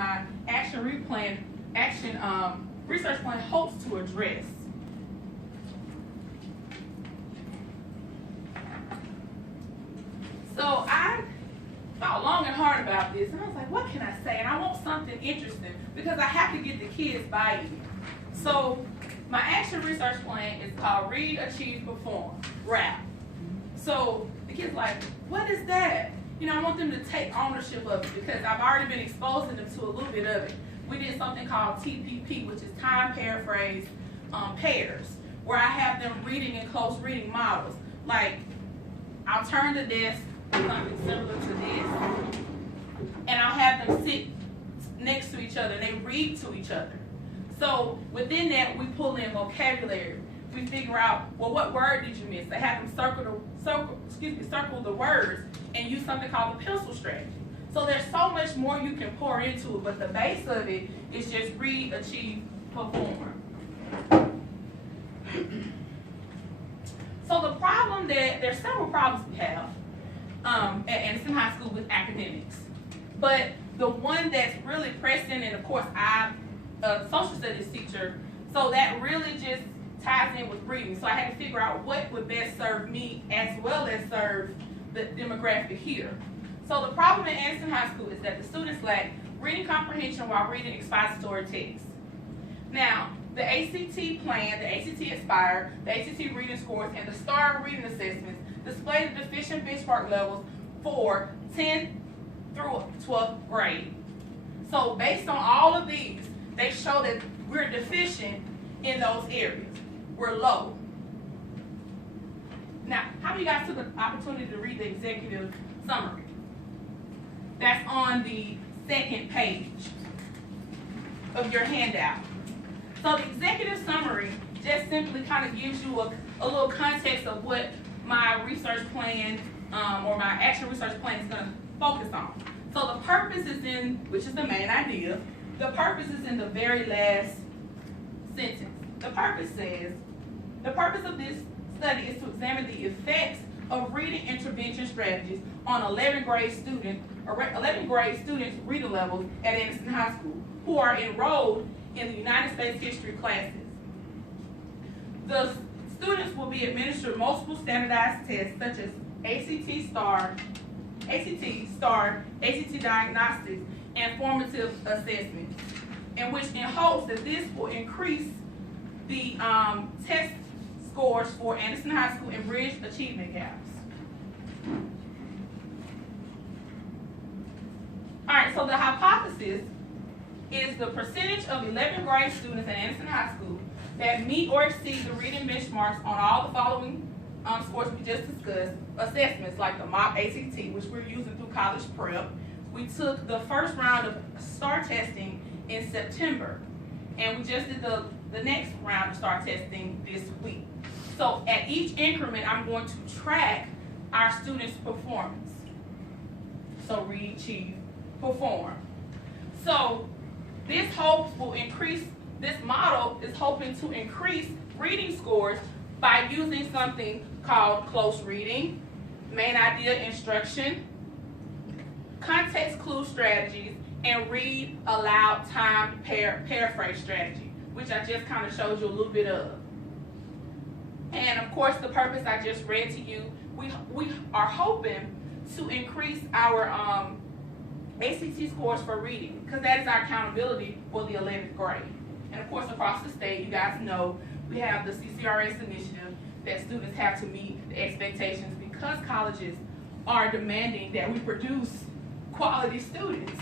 my research plan hopes to address. So I thought long and hard about this, and I was like, what can I say? And I want something interesting because I have to get the kids buy-in. So my action research plan is called Read.Achieve.Perform, RAP. So the kids like, what is that? You know, I want them to take ownership of it because I've already been exposing them to a little bit of it. We did something called TPP, which is time paraphrase pairs, where I have them reading in close reading models. Like, I'll turn the desk, something similar to this, and I'll have them sit next to each other and they read to each other. So within that, we pull in vocabulary. We figure out, well, what word did you miss? They have them circle the words and use something called the pencil strategy. So there's so much more you can pour into it, but the base of it is just read, achieve, perform. So the problem there's several problems we have at Anderson High School with academics. But the one that's really pressing, and of course I'm a social studies teacher, so that really just ties in with reading. So I had to figure out what would best serve me as well as serve the demographic here. So the problem at Anderson High School is that the students lack reading comprehension while reading expository text. Now, the ACT plan, the ACT Aspire, the ACT reading scores, and the STAR reading assessments display the deficient benchmark levels for 10th through 12th grade. So based on all of these, they show that we're deficient in those areas. We're low. Now, how many guys took the opportunity to read the executive summary? That's on the second page of your handout. So the executive summary just simply kind of gives you a little context of what my research plan or my action research plan is going to focus on. So the purpose is in, which is the main idea, the purpose is in the very last sentence. The purpose says, the purpose of this study is to examine the effects of reading intervention strategies on 11th grade students reading levels at Anderson High School who are enrolled in the United States history classes. The students will be administered multiple standardized tests such as ACT STAR, ACT Diagnostics, and formative assessments, in hopes that this will increase the test scores for Anderson High School and bridge achievement gaps. All right, so the hypothesis is the percentage of 11th grade students at Anderson High School that meet or exceed the reading benchmarks on all the following scores we just discussed, assessments like the mock ACT, which we're using through college prep. We took the first round of STAR testing in September, and we just did the next round of STAR testing this week. So at each increment, I'm going to track our students' performance. So read, achieve, perform. So this model is hoping to increase reading scores by using something called close reading, main idea instruction, context clue strategies, and read aloud timed paraphrase strategy, which I just kind of showed you a little bit of. And of course, the purpose I just read to you, we are hoping to increase our ACT scores for reading, because that is our accountability for the 11th grade. And of course, across the state, you guys know we have the CCRS initiative that students have to meet the expectations because colleges are demanding that we produce quality students.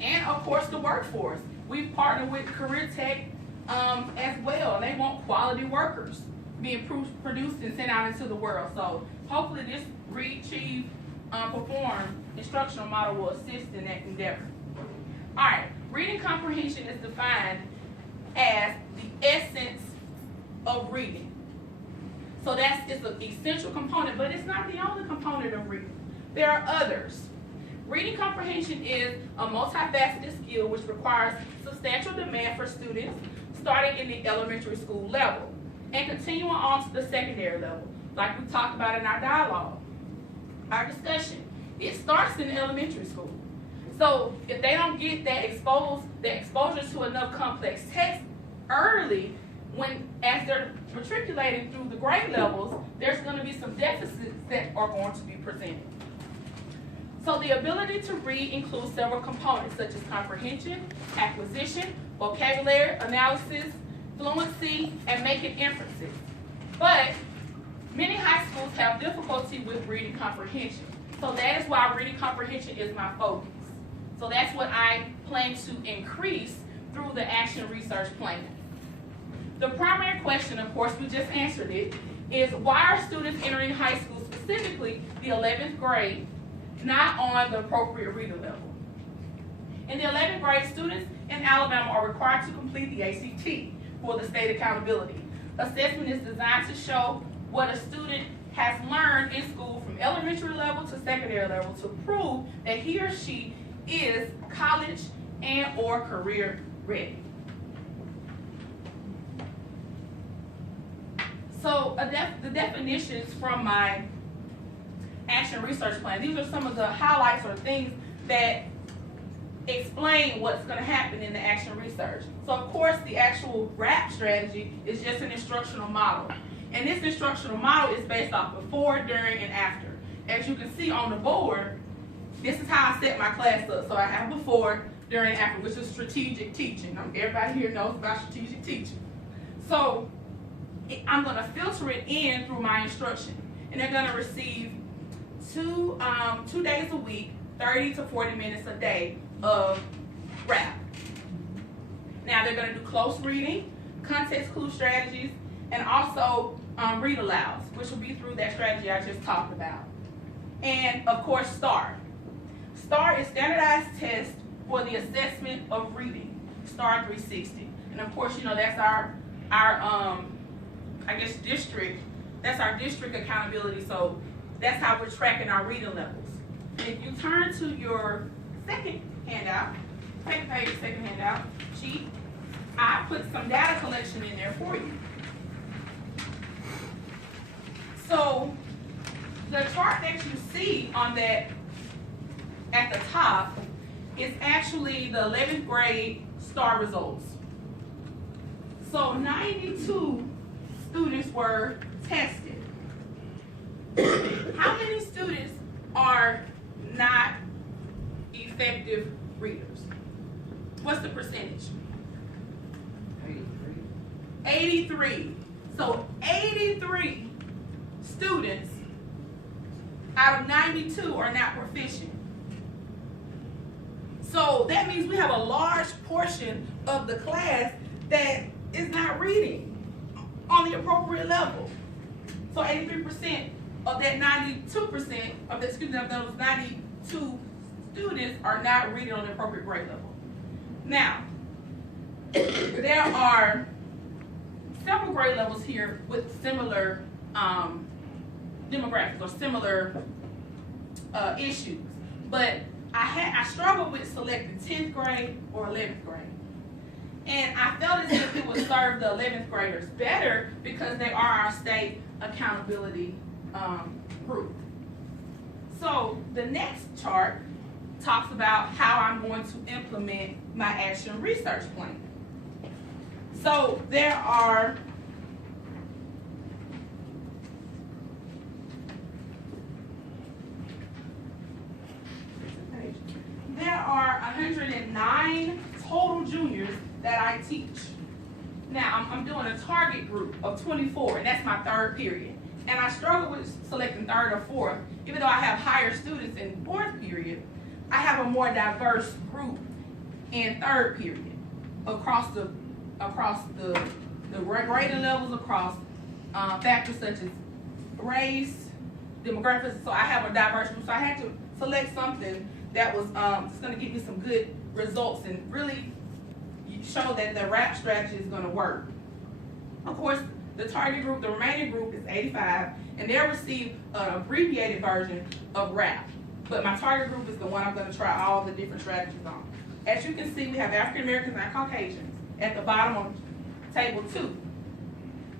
And of course, the workforce. We've partnered with Career Tech as well, and they want quality workers being produced and sent out into the world. So hopefully this Read, Achieve, Perform instructional model will assist in that endeavor. All right, reading comprehension is defined as the essence of reading. So it's an essential component, but it's not the only component of reading. There are others. Reading comprehension is a multifaceted skill which requires substantial demand for students starting in the elementary school level and continuing on to the secondary level, like we talked about in our dialogue, our discussion. It starts in elementary school. So if they don't get that exposure to enough complex text early, as they're matriculating through the grade levels, there's going to be some deficits that are going to be presented. So the ability to read includes several components such as comprehension, acquisition, vocabulary, analysis, fluency, and making inferences. But many high schools have difficulty with reading comprehension. So that is why reading comprehension is my focus. So that's what I plan to increase through the action research plan. The primary question, of course, we just answered it, is why are students entering high school, specifically the 11th grade, not on the appropriate reader level? In the 11th grade, students in Alabama are required to complete the ACT for the state accountability. Assessment is designed to show what a student has learned in school from elementary level to secondary level to prove that he or she is college and or career ready. So the definitions from my action research plan, these are some of the highlights or things that explain what's going to happen in the action research. So of course the actual RAP strategy is just an instructional model. And this instructional model is based off before, during, and after. As you can see on the board, this is how I set my class up. So I have before, during, and after, which is strategic teaching. Everybody here knows about strategic teaching. So I'm going to filter it in through my instruction. And they're going to receive 2 days a week, 30 to 40 minutes a day of RAP. Now they're going to do close reading, context clue strategies, and also read alouds, which will be through that strategy I just talked about. And of course, STAR. STAR is standardized test for the assessment of reading, STAR 360. And of course, you know, that's our I guess district, that's our district accountability, so that's how we're tracking our reading levels. And if you turn to your second handout, second page, second handout sheet, I put some data collection in there for you. So the chart that you see on that at the top is actually the 11th grade STAR results. So 92 students were tested. How many students are not effective readers? What's the percentage? 83. So 83 students out of 92 are not proficient. So that means we have a large portion of the class that is not reading on the appropriate level. So 83% of that 92% of those 92 students are not reading on the appropriate grade level. Now, there are several grade levels here with similar demographics or similar issues, but I struggled with selecting 10th grade or 11th grade. And I felt as if it would serve the 11th graders better because they are our state accountability group. So the next chart talks about how I'm going to implement my action research plan. So there are there are 109 total juniors that I teach. Now, I'm doing a target group of 24, and that's my third period. And I struggle with selecting third or fourth. Even though I have higher students in fourth period, I have a more diverse group in third period across the grading levels, across factors such as race, demographics. So I have a diverse group. So I had to select something that was just going to give me some good results and really show that the RAP strategy is going to work. Of course, the target group, the remaining group is 85, and they'll receive an abbreviated version of RAP. But my target group is the one I'm going to try all the different strategies on. As you can see, we have African Americans and Caucasians at the bottom of table 2.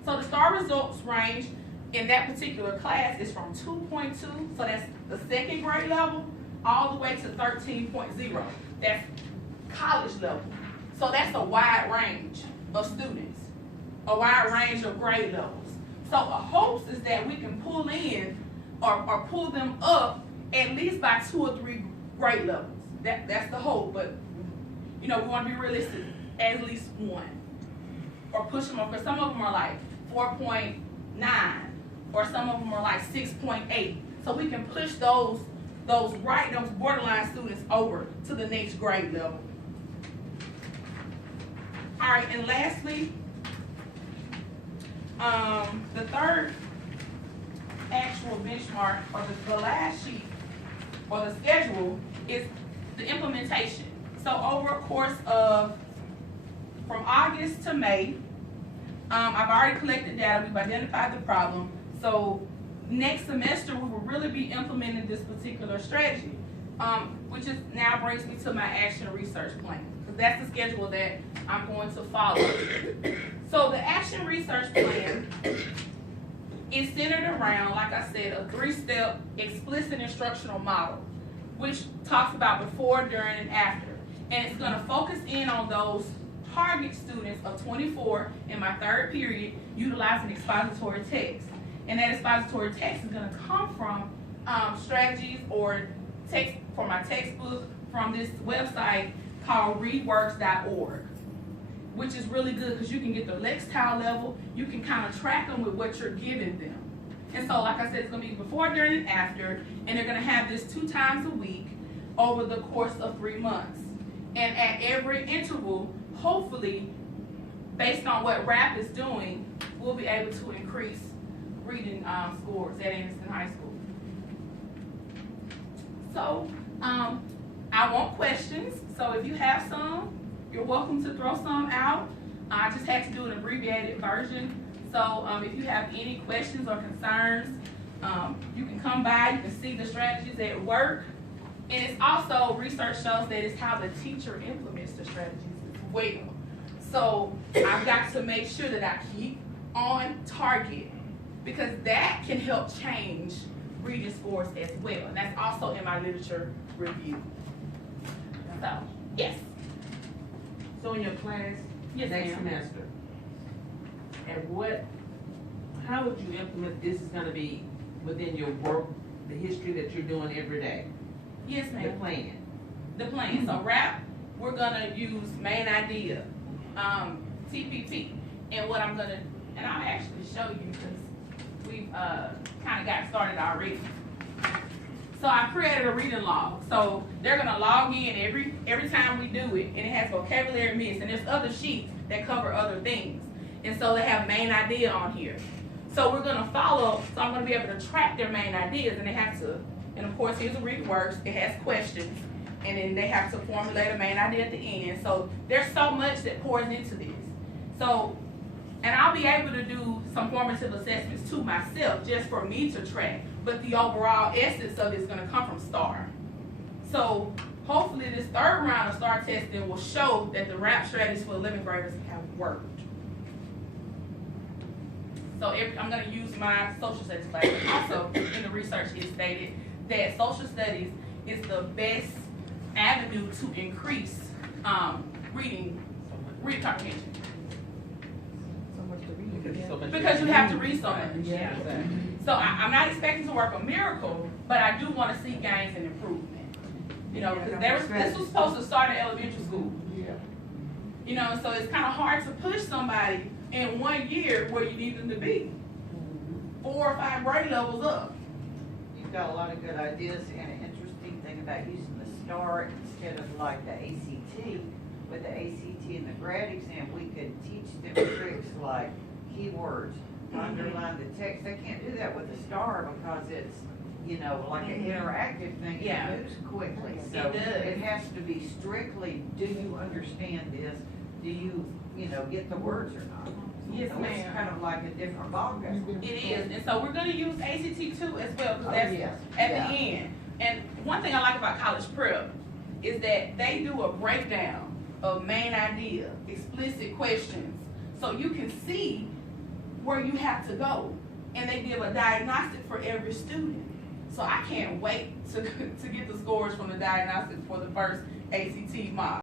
So the STAR results range in that particular class is from 2.2, so that's the second grade level, all the way to 13.0. That's college level. So that's a wide range of students, a wide range of grade levels. So the hopes is that we can pull in or pull them up at least by 2 or 3 grade levels. That's the hope, but we want to be realistic, at least 1. Or push them up, because some of them are like 4.9, or some of them are like 6.8. So we can push those borderline students over to the next grade level. All right, and lastly, the third actual benchmark, or the last sheet, or the schedule, is the implementation. So over a course of, from August to May, I've already collected data, we've identified the problem. So next semester, we will really be implementing this particular strategy, which now brings me to my action research plan, because that's the schedule that I'm going to follow. So the action research plan is centered around, like I said, a 3-step explicit instructional model, which talks about before, during, and after. And it's going to focus in on those target students of 24 in my 3rd period utilizing expository text. And that expository text is going to come from strategies or text from my textbook from this website called Read.Works.org, which is really good because you can get the lexile level, you can kind of track them with what you're giving them. And so, like I said, it's going to be before, during, and after, and they're going to have this 2 times a week over the course of 3 months. And at every interval, hopefully, based on what RAP is doing, we'll be able to increase reading scores at Anderson High School. So, I want questions. So if you have some, you're welcome to throw some out. I just had to do an abbreviated version. So if you have any questions or concerns, you can come by, you can see the strategies at work. And it's also, research shows that it's how the teacher implements the strategies as well. So I've got to make sure that I keep on target, because that can help change reading scores as well. And that's also in my literature review. So, yes. So in your class Yes, next ma'am. semester, and how would you implement this? Is going to be within your work, the history that you're doing every day? Yes, The ma'am. plan. The plan. So RAP, we're gonna use main idea, TPP, and what I'm gonna, and I'll actually show you because we've kind of got started already. So I created a reading log. So they're gonna log in every time we do it, and it has vocabulary myths, and there's other sheets that cover other things, and so they have main idea on here. So we're gonna follow. So I'm gonna be able to track their main ideas, and they have to. And of course, here's a Read Works. It has questions, and then they have to formulate a main idea at the end. So there's so much that pours into this. So, and I'll be able to do some formative assessments too myself, just for me to track. But the overall essence of it is going to come from STAR. So hopefully this 3rd round of STAR testing will show that the RAP strategies for 11th graders have worked. So I'm going to use my social studies class. Also, in the research, it stated that social studies is the best avenue to increase reading comprehension. Because you have to read so much. Yeah. Exactly. So I'm not expecting to work a miracle, but I do want to see gains and improvement. Because this was supposed to start in elementary school. Yeah. So it's kind of hard to push somebody in 1 year where you need them to be 4 or 5 grade levels up. You've got a lot of good ideas, and an interesting thing about using the STAR instead of like the ACT. With the ACT and the grad exam, we could teach them tricks like keywords, underline the text. They can't do that with the STAR because it's, like an interactive thing. Yeah. It moves quickly. So It does. it has to be strictly, do you understand this? Do you, get the words or not? Yes, So ma'am. it's kind of like a different ballgame. It is, and so we're going to use ACT too as well, because Oh, that's yes. at Yeah. the end. And one thing I like about college prep is that they do a breakdown of main idea, explicit questions, so you can see where you have to go, and they give a diagnostic for every student. So I can't wait to get the scores from the diagnostic for the first ACT model.